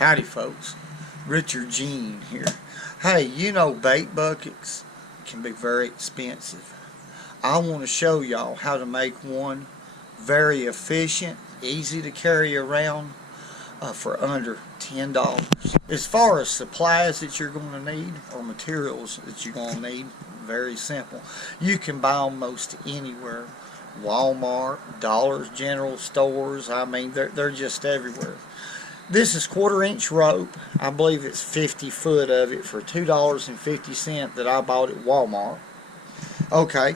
Howdy folks, Richardgen here. Hey, you know bait buckets can be very expensive. I want to show y'all how to make one very efficient, easy to carry around for under $10. As far as supplies that you're going to need or materials that you're going to need, very simple. You can buy them most anywhere. Walmart, Dollar General stores, I mean they're just everywhere. This is 1/4-inch rope. I believe it's 50 foot of it for $2.50 that I bought at Walmart. Okay,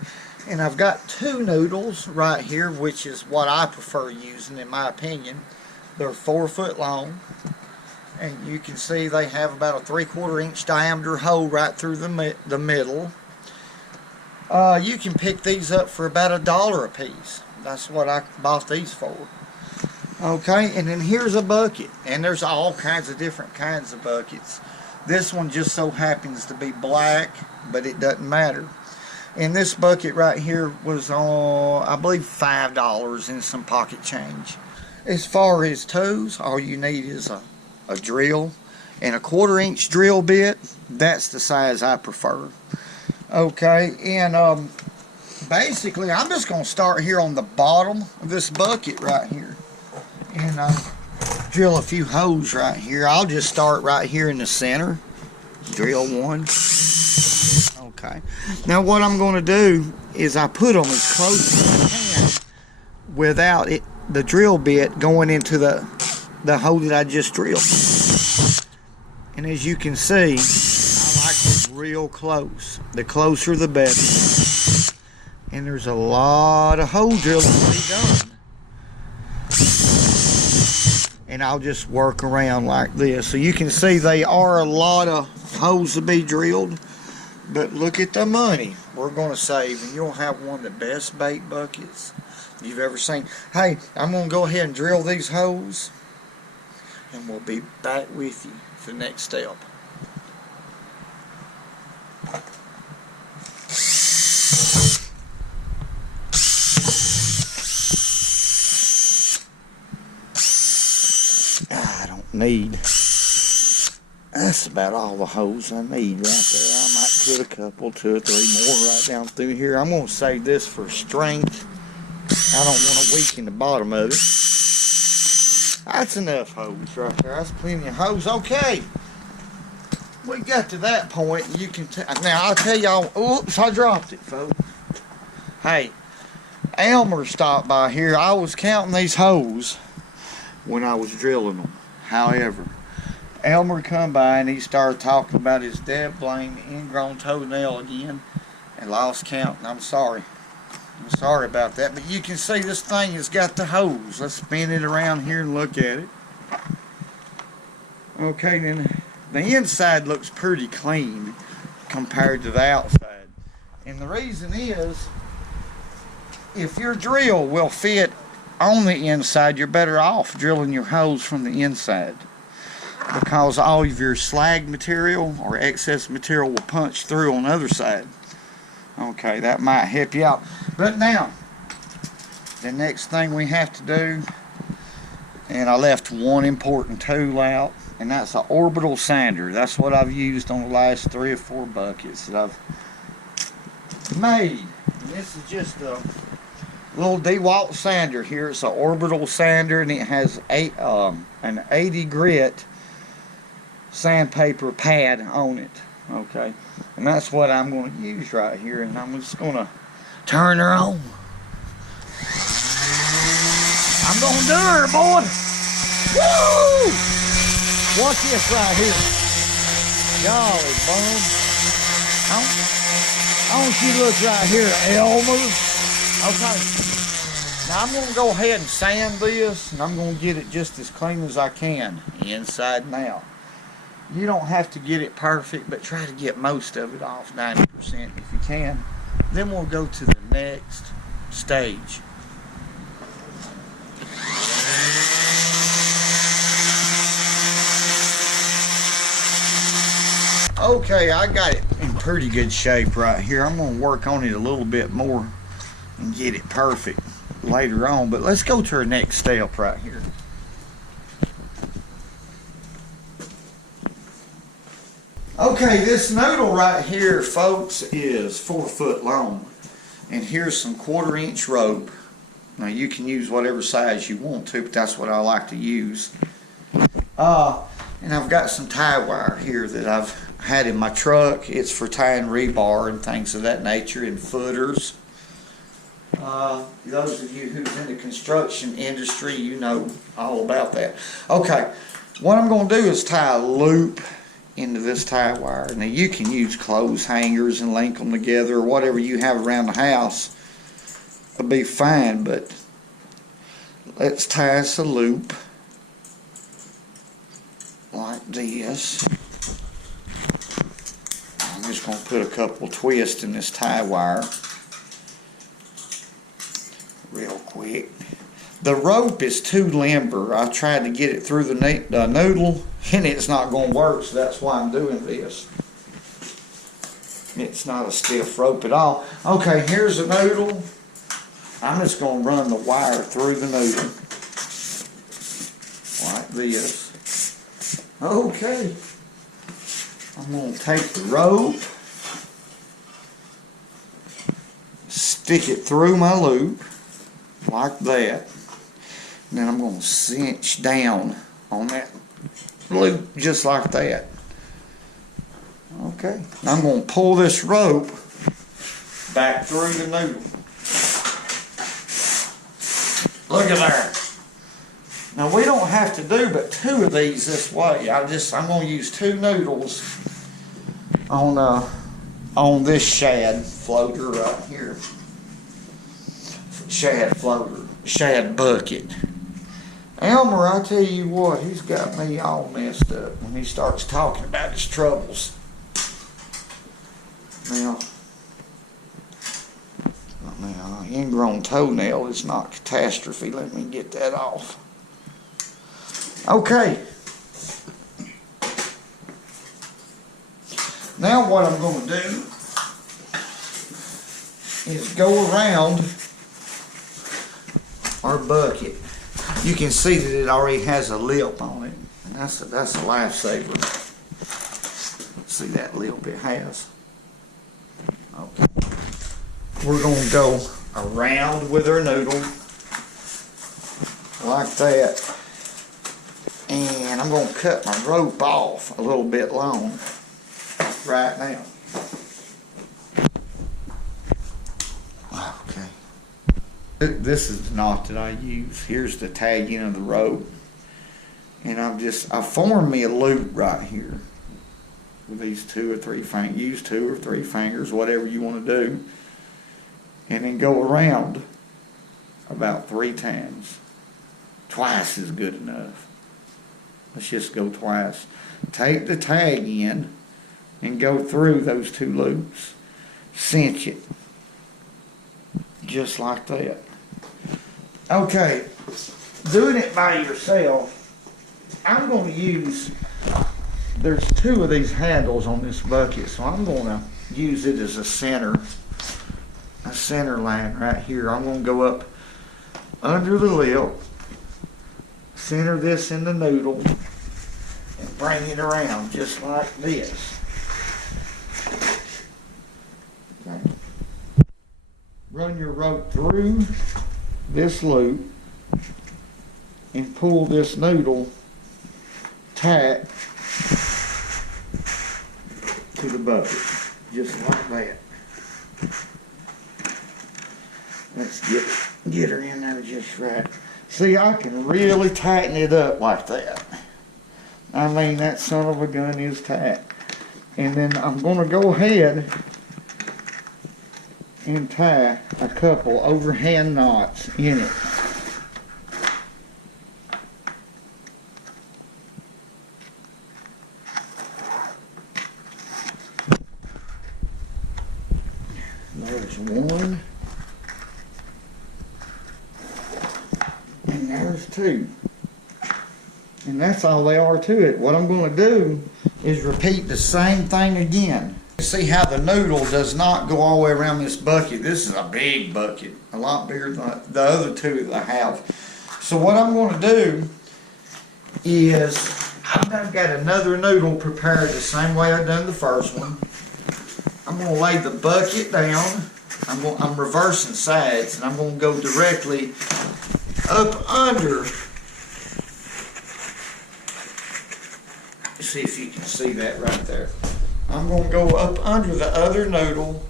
and I've got 2 noodles right here, which is what I prefer using in my opinion. They're 4 foot long, and you can see they have about a 3/4-inch diameter hole right through the middle. You can pick these up for about $1 a piece. That's what I bought these for. Okay, and then here's a bucket, and there's all kinds of different kinds of buckets. This one just so happens to be black, but it doesn't matter. And this bucket right here was on, I believe, $5 in some pocket change. As far as tools, all you need is a drill and a 1/4-inch drill bit. That's the size I prefer. Okay, and basically I'm just going to start here on the bottom of this bucket right here and drill a few holes right here. I'll just start right here in the center, drill one. Okay, now what I'm going to do is I put them as close as I can without the drill bit going into the hole that I just drilled. And as you can see, I like it real close. The closer the better. And there's a lot of hole drilling to be done. And I'll just work around like this. So you can see they are a lot of holes to be drilled. But look at the money we're going to save. And you'll have one of the best bait buckets you've ever seen. Hey, I'm going to go ahead and drill these holes. And we'll be back with you for the next step. I don't need, that's about all the holes I need right there. I might put a couple, 2 or 3 more right down through here. I'm going to save this for strength. I don't want to weaken the bottom of it. That's enough hose right there. That's plenty of hose. Okay, we got to that point. You can now I'll tell y'all. Oops, I dropped it, folks. Hey, Elmer stopped by here. I was counting these holes when I was drilling them. However, Elmer come by and he started talking about his dead blame ingrown toenail again and lost count. And I'm sorry about that, but you can see this thing has got the hose. Let's spin it around here and look at it. Okay, then the inside looks pretty clean compared to the outside, and the reason is if your drill will fit on the inside, you're better off drilling your holes from the inside, because all of your slag material or excess material will punch through on the other side. Okay, that might help you out. But now, the next thing we have to do, and I left one important tool out, and that's an orbital sander. That's what I've used on the last 3 or 4 buckets that I've made. And this is just a little DeWalt sander here. It's an orbital sander, and it has an 80 grit sandpaper pad on it. Okay, and that's what I'm going to use right here, and I'm just going to turn her on. I'm going to do her, boy. Woo! Watch this right here. Golly, bum. Don't you look right here, Elmer. Okay, now I'm going to go ahead and sand this, and I'm going to get it just as clean as I can, inside and out. You don't have to get it perfect, but try to get most of it off, 90% if you can. Then we'll go to the next stage. Okay, I got it in pretty good shape right here. I'm going to work on it a little bit more and get it perfect later on, but let's go to our next step right here. Okay, this noodle right here, folks, is 4 foot long. And here's some 1/4 inch rope. Now you can use whatever size you want to, but that's what I like to use. And I've got some tie wire here that I've had in my truck. It's for tying rebar and things of that nature, and footers. Those of you who's in the construction industry, you know all about that. Okay, what I'm going to do is tie a loop into this tie wire. Now you can use clothes hangers and link them together, or whatever you have around the house. It'll be fine, but let's tie us a loop like this. I'm just going to put a couple twists in this tie wire real quick. The rope is too limber. I tried to get it through the noodle, and it's not going to work, so that's why I'm doing this. It's not a stiff rope at all. Okay, here's the noodle. I'm just going to run the wire through the noodle like this. Okay. I'm going to take the rope, stick it through my loop like that. And then I'm going to cinch down on that loop just like that. Okay. I'm going to pull this rope back through the noodle. Look at that. Now we don't have to do but 2 of these this way. I'm going to use 2 noodles on this shad floater right here. Shad bucket. Elmer, I tell you what, he's got me all messed up when he starts talking about his troubles. Now, ingrown toenail is not catastrophe. Let me get that off. Okay. Now what I'm going to do is go around our bucket. You can see that it already has a lip on it, and that's a lifesaver. See that lip it has. Okay. We're going to go around with our noodle like that, and I'm going to cut my rope off a little bit long right now. Okay. This is the knot that I use. Here's the tagging of the rope, and I formed me a loop right here with these 2 or 3 fingers. Use 2 or 3 fingers, whatever you want to do, and then go around about 3 times. Twice is good enough. Let's just go twice. Take the tag in and go through those 2 loops. Cinch it just like that. Okay, doing it by yourself, I'm going to use, there's 2 of these handles on this bucket, so I'm going to use it as a center line right here. I'm going to go up under the lip, center this in the noodle, and bring it around just like this. Okay. Run your rope through this loop and pull this noodle tight to the bucket, just like that. Let's get her in there just right. See, I can really tighten it up like that. I mean, that son of a gun is tight. And then I'm going to go ahead and tie a couple overhand knots in it. There's 1. And there's 2. And that's all there are to it. What I'm going to do is repeat the same thing again. See how the noodle does not go all the way around this bucket. This is a big bucket, a lot bigger than the other 2 that I have. So what I'm going to do is I've got another noodle prepared the same way I done the first one. I'm gonna lay the bucket down. I'm reversing sides, and I'm gonna go directly up under. See if you can see that right there. I'm gonna go up under the other noodle,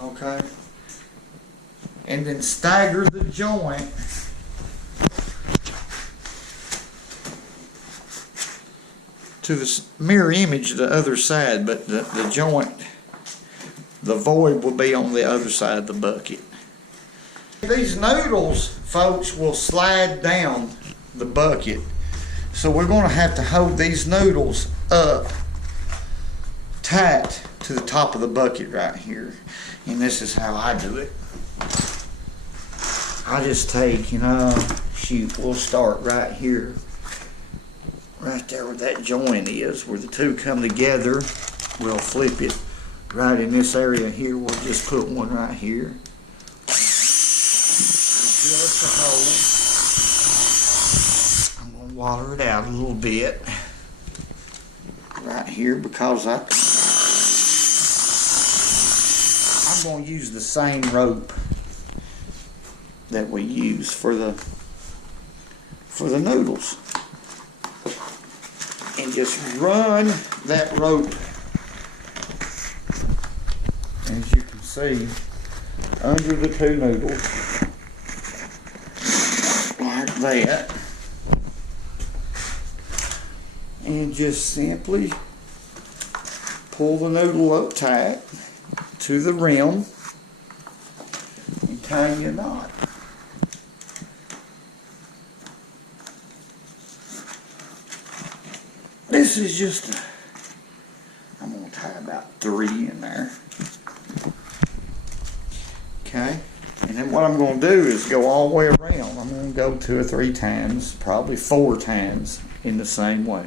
okay, and then stagger the joint to the mirror image of the other side, but the joint, the void will be on the other side of the bucket. These noodles, folks, will slide down the bucket. So we're going to have to hold these noodles up tight to the top of the bucket right here. And this is how I do it. I just take, shoot, we'll start right here. Right there where that joint is, where the two come together. We'll flip it right in this area here. We'll just put one right here. Until it's a hole. I'm gonna water it out a little bit right here because I'm gonna use the same rope that we use for the noodles. And just run that rope, as you can see, under the two noodles, like that. And just simply pull the noodle up tight to the rim and tie your knot. This is just, I'm going to tie about 3 in there. Okay, and then what I'm going to do is go all the way around. I'm going to go 2 or 3 times, probably 4 times in the same way.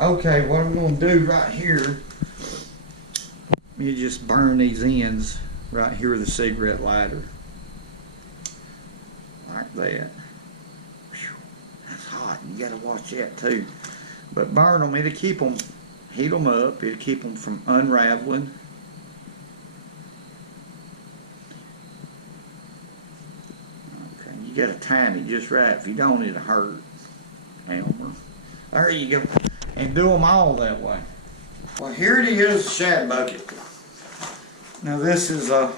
Okay, what I'm going to do right here, you just burn these ends right here with a cigarette lighter. Like that. Whew, that's hot. You got to watch that too. But burn them, it'll keep them, heat them up, it'll keep them from unraveling. Okay, you got to time it just right. If you don't, it'll hurt. Hammer. There you go. And do them all that way. Well, here it is, shad bucket. Now this is a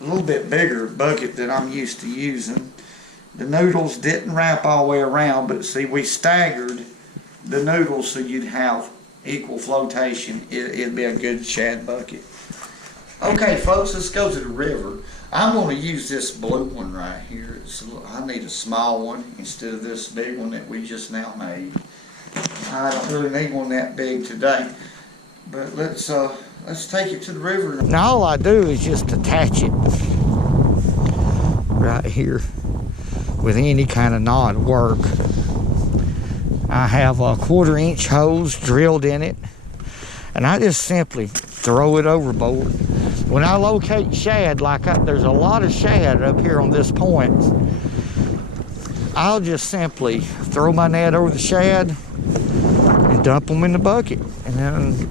little bit bigger bucket than I'm used to using. The noodles didn't wrap all the way around, but see, we staggered the noodles so you'd have equal flotation. It'd be a good shad bucket. Okay, folks, let's go to the river. I'm going to use this blue one right here. I need a small one instead of this big one that we just now made. I don't really need one that big today, but let's take it to the river. Now all I do is just attach it right here with any kind of knot work. I have a 1/4 inch holes drilled in it, and I just simply throw it overboard. When I locate shad, there's a lot of shad up here on this point, I'll just simply throw my net over the shad and dump them in the bucket. And then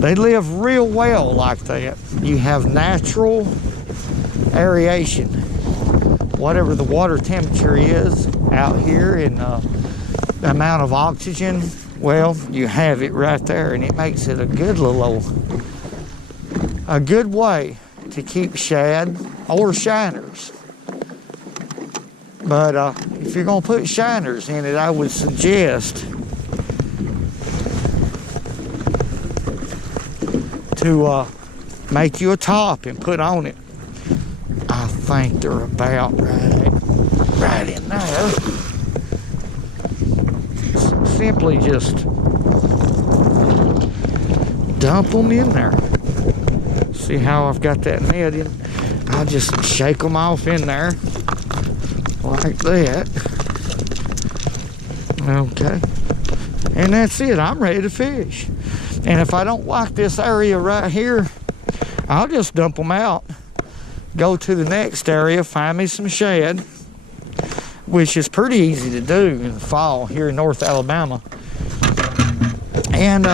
they live real well like that. You have natural aeration. Whatever the water temperature is out here and the amount of oxygen, well, you have it right there, and it makes it a good way to keep shad or shiners. But if you're going to put shiners in it, I would suggest to make you a top and put on it. I think they're about right in there. Simply just dump them in there. See how I've got that net in? I just shake them off in there like that. Okay. And that's it. I'm ready to fish. And if I don't like this area right here, I'll just dump them out. Go to the next area, find me some shad, which is pretty easy to do in the fall here in North Alabama. And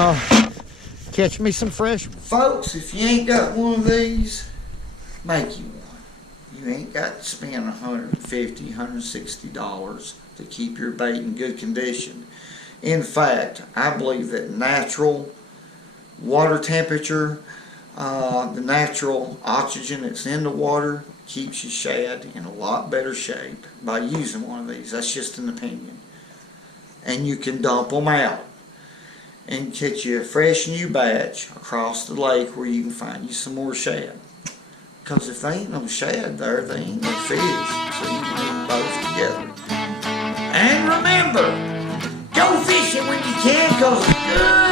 catch me some fresh. Folks, if you ain't got one of these, make you one. You ain't got to spend $150, $160 to keep your bait in good condition. In fact, I believe that natural water temperature, the natural oxygen that's in the water keeps your shad in a lot better shape by using one of these. That's just an opinion. And you can dump them out and catch you a fresh new batch across the lake where you can find you some more shad. Because if they ain't no shad there, they ain't no fish. So you can leave both together. And remember, go fishing when you can, because it's good.